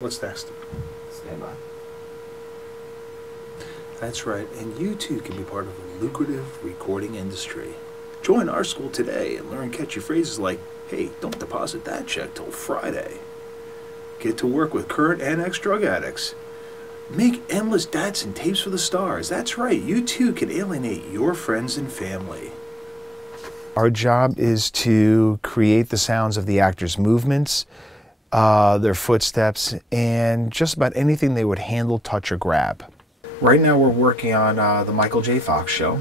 What's next? Stand by. That's right, and you too can be part of a lucrative recording industry. Join our school today and learn catchy phrases like, hey, don't deposit that check till Friday. Get to work with current and ex-drug addicts. Make endless dates and tapes for the stars. That's right, you too can alienate your friends and family. Our job is to create the sounds of the actors' movements, their footsteps, and just about anything they would handle, touch, or grab. Right now we're working on the Michael J. Fox show.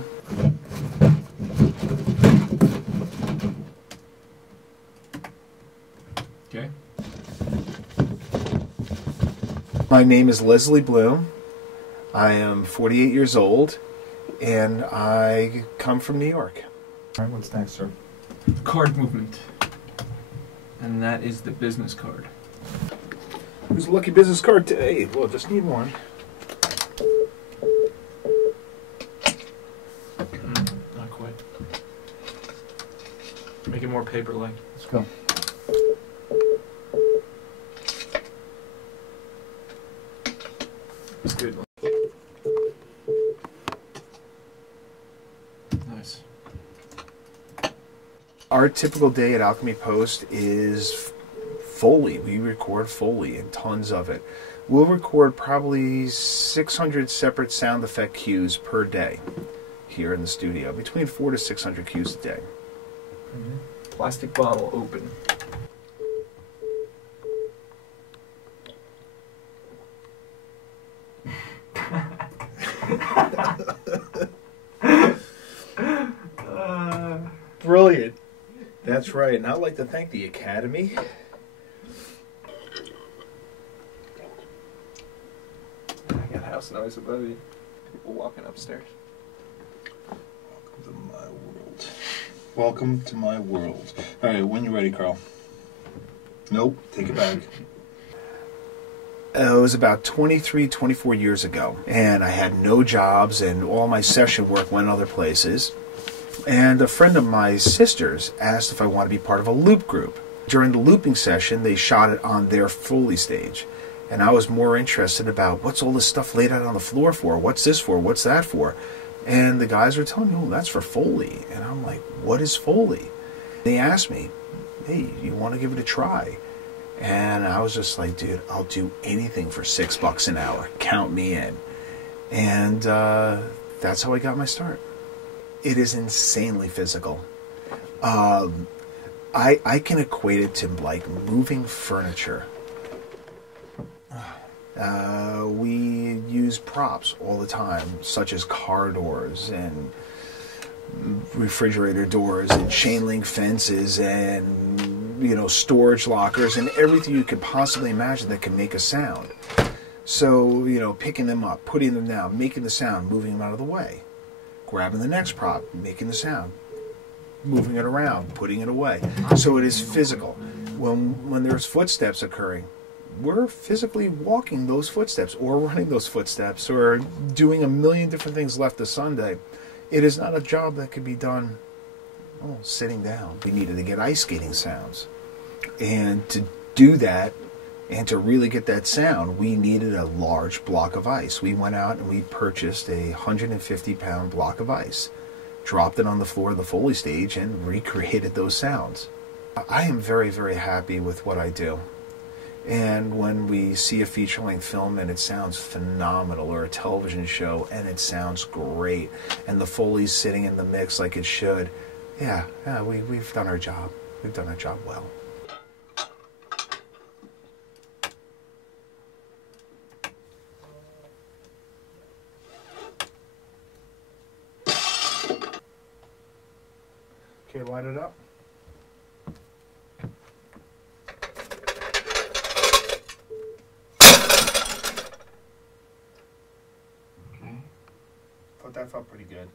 Okay. My name is Leslie Bloome. I am 48 years old, and I come from New York. All right, what's next, sir? Card movement. And that is the business card. Who's the lucky business card today? Well, just need one. Not quite. Make it more paper-like. Let's go. That's good. Nice. Our typical day at Alchemy Post is Foley. We record Foley and tons of it. We'll record probably 600 separate sound effect cues per day here in the studio. Between 400 to 600 cues a day. Plastic bottle open. Brilliant. That's right. And I'd like to thank the Academy. I got house noise above you. People walking upstairs. Welcome to my world. Welcome to my world. All right, when you ready, Carl? Nope, take it back. It was about 23, 24 years ago, and I had no jobs, and all my session work went other places. And a friend of my sister's asked if I want to be part of a loop group. During the looping session, they shot it on their Foley stage. And I was more interested about what's all this stuff laid out on the floor for? What's this for? What's that for? And the guys were telling me, oh, that's for Foley. And I'm like, what is Foley? They asked me, hey, you want to give it a try? And I was just like, dude, I'll do anything for $6 an hour. Count me in. And that's how I got my start. It is insanely physical. I can equate it to like moving furniture. We use props all the time, such as car doors and refrigerator doors and chain link fences and, you know, storage lockers and everything you could possibly imagine that can make a sound. So, you know, picking them up, putting them down, making the sound, moving them out of the way. Grabbing the next prop, making the sound, moving it around, putting it away. So it is physical. When there's footsteps occurring, we're physically walking those footsteps or running those footsteps or doing a million different things left of Sunday. It is not a job that could be done sitting down. We needed to get ice skating sounds. And to do that, and to really get that sound, we needed a large block of ice. We went out and we purchased a 150-pound block of ice, dropped it on the floor of the Foley stage, and recreated those sounds. I am very, very happy with what I do. And when we see a feature-length film and it sounds phenomenal, or a television show and it sounds great, and the Foley's sitting in the mix like it should, yeah, we've done our job. We've done our job well. Okay, light it up. Okay. Thought that felt pretty good.